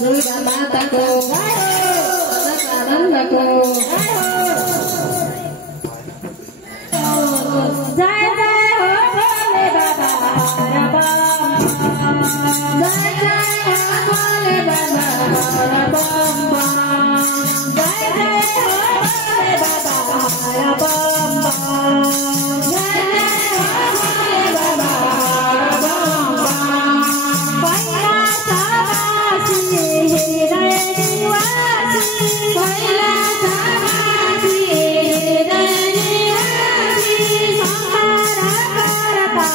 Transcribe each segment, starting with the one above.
दुर्गा माताको आनन्दको जय जय हो भोले बाबा हर बम जय जय हो भोले बाबा हर बम जय जय हो भोले बाबा हर बम जय जय हो भोले बाबा हर बम पहिला सवासी हृदय निवासी पहिला सवासी हृदय निवासी संहार करता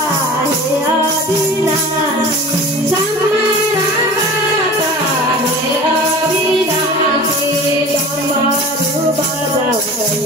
हे अविनाशी संहार करता हे अविनाशी डमरू बजाउँदै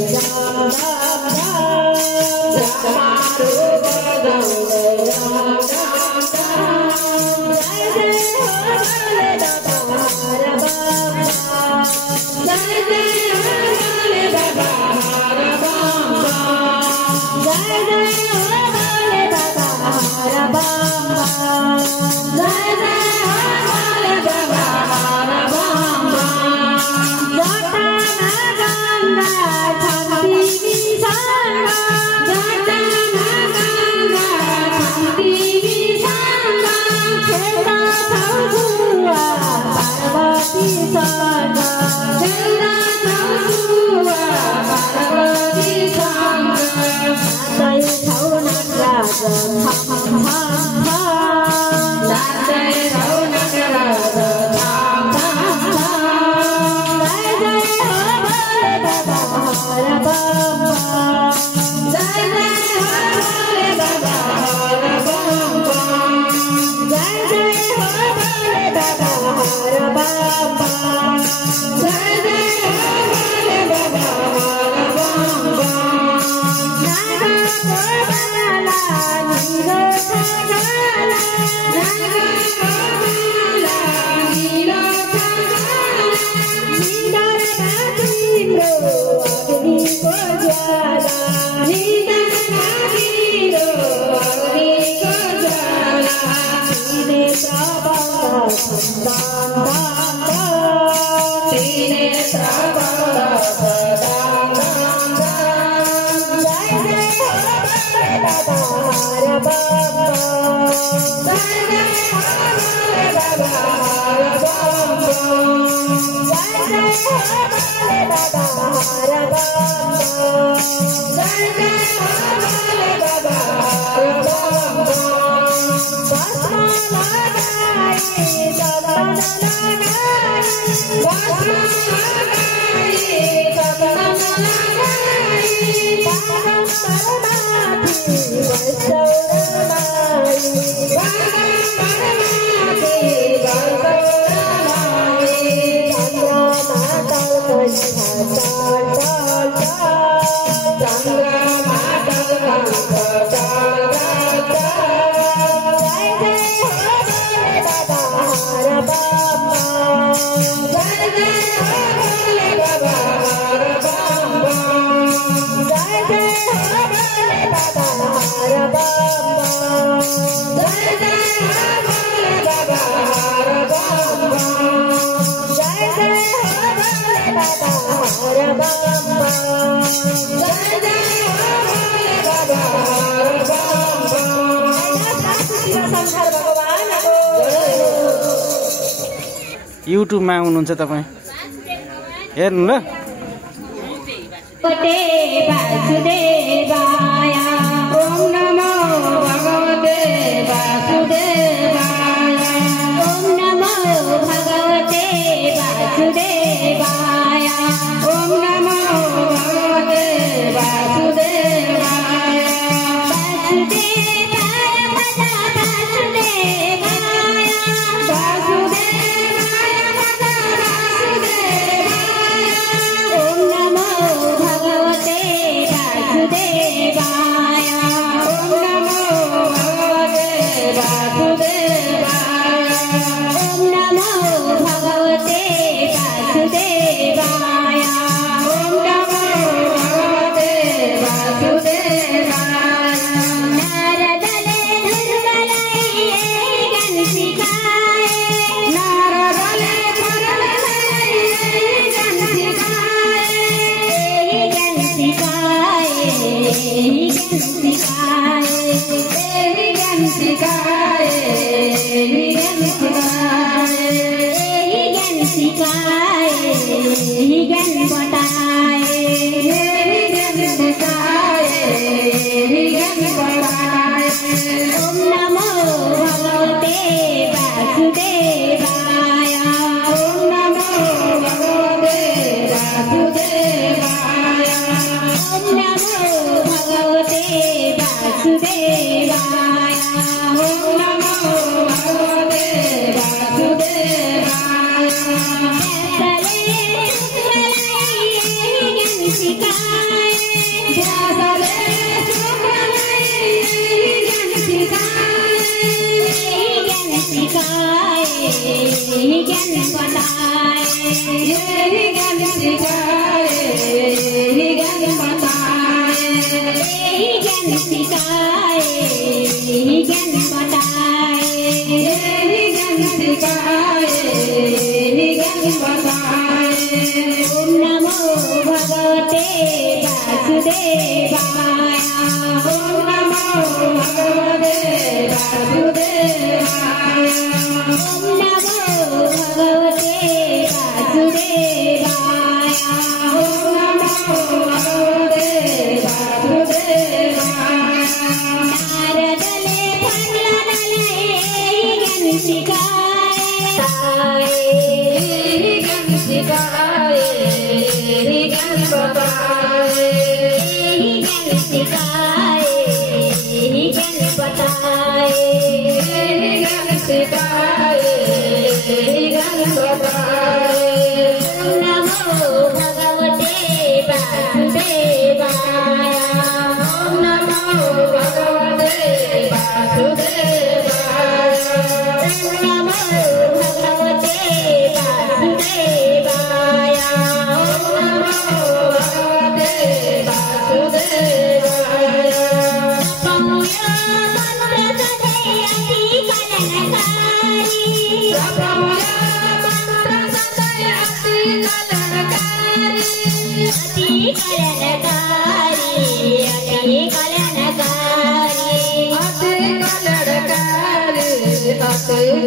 युट्युबमा आउनुहुन्छ तपाईँ हेर्नु ल ओम नमो भगवते वासुदेवाय ओम नमो भगवते वासुदेवाय ओम नमो भगवते वासुदेवाय वासुदेवाय भजा वासुदेवाय वासुदेवाय भजा वासुदेवाय ओम नमो भगवते वासुदेवाय ओम नमो भगवते वासुदेवाय ओम नमो भगवते वासुदेवाय ओम नमो भगवते वासुदेवाय नारदले दुर्बलाये सिकाए यही ज्ञान सिकाए यही ज्ञान सिकाए यही ज्ञान बताए यही ज्ञान सिकाए यही ज्ञान बताए। ओम नमो भगवते वासुदेवाय ओम नमो भगवते वासुदेवाय ओम नमो भगवते वासुदेवाय ओम नमो भगवते वासुदेवाय। सिकाए यही ज्ञान बताए यही ज्ञान सिकाए यही ज्ञान बताए यही ज्ञान सिकाए यही ज्ञान बताए यही ज्ञान सिकाए यही ज्ञान बताए। ओम नमो भगवते वासुदेवाय ओम नमो भगवते वासुदेवाय ओम नमो भगवते वासुदेवाय ओम नमो भगवते वासुदेवाय। नारदले फलदले ज्ञान सिकाए ज्ञान सिकाए ज्ञान बताए ज्ञान सिकाए ज्ञान बताए ज्ञान सिकाए ज्ञान बताए। ओम नमो भगवते वासुदेवाय ओम नमो भगवते वासुदेवाय ओम नमो भगवते वासुदेवाय ओम नमो भगवते वासुदेवाय। भगवते वासुदेवाय ओम नमो भगवते वासुदेवाय। वासुदेव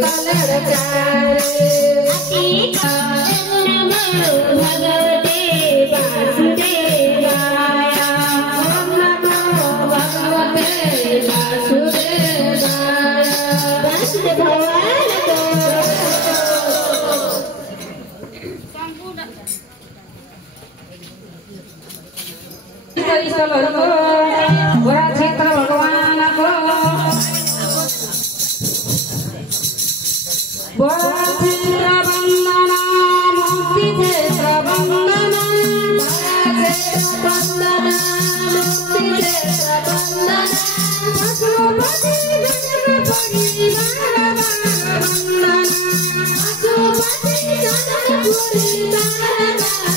भगवान को क्षेत्र भगवान को क्षेत्र वंदना मुक्ति क्षेत्र वंदना क्षेत्र वंदना मुक्ति क्षेत्र वंदना पशुपति जनक परिवार वंदना पशुपति जनक परिवार वंदना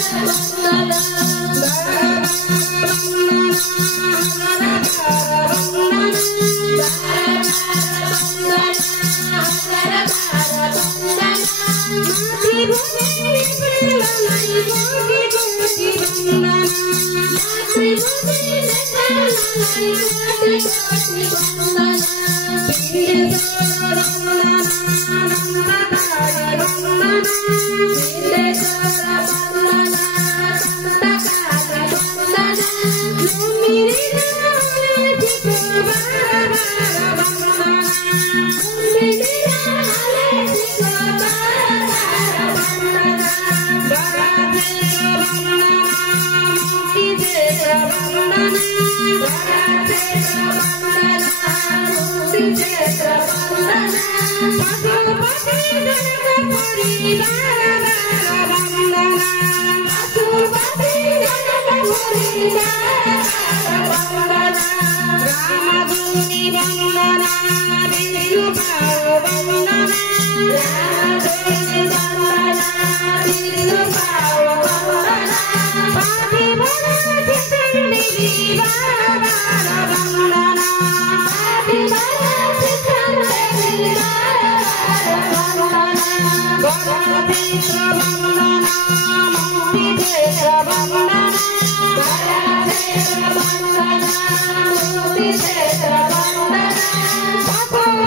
Bye.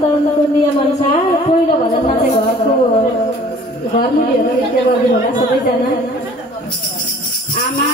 कीर्तनको नियमअनुसार पहिलो भजनमा चाहिँ घरको घरमुलीहरू नृत्य गरिदिनु होला सबैजना। आमा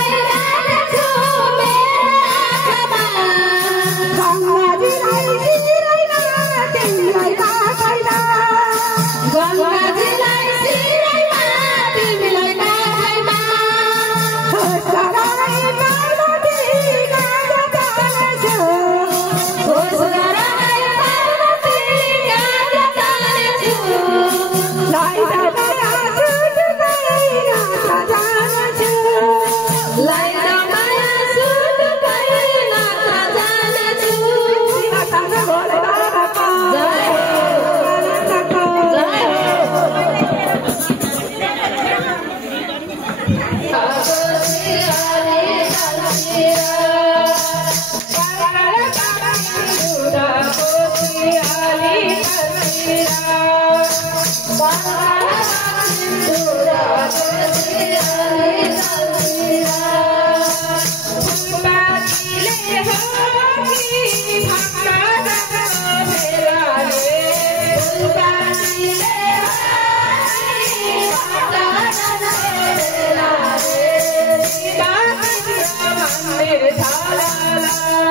Bye. Thank you.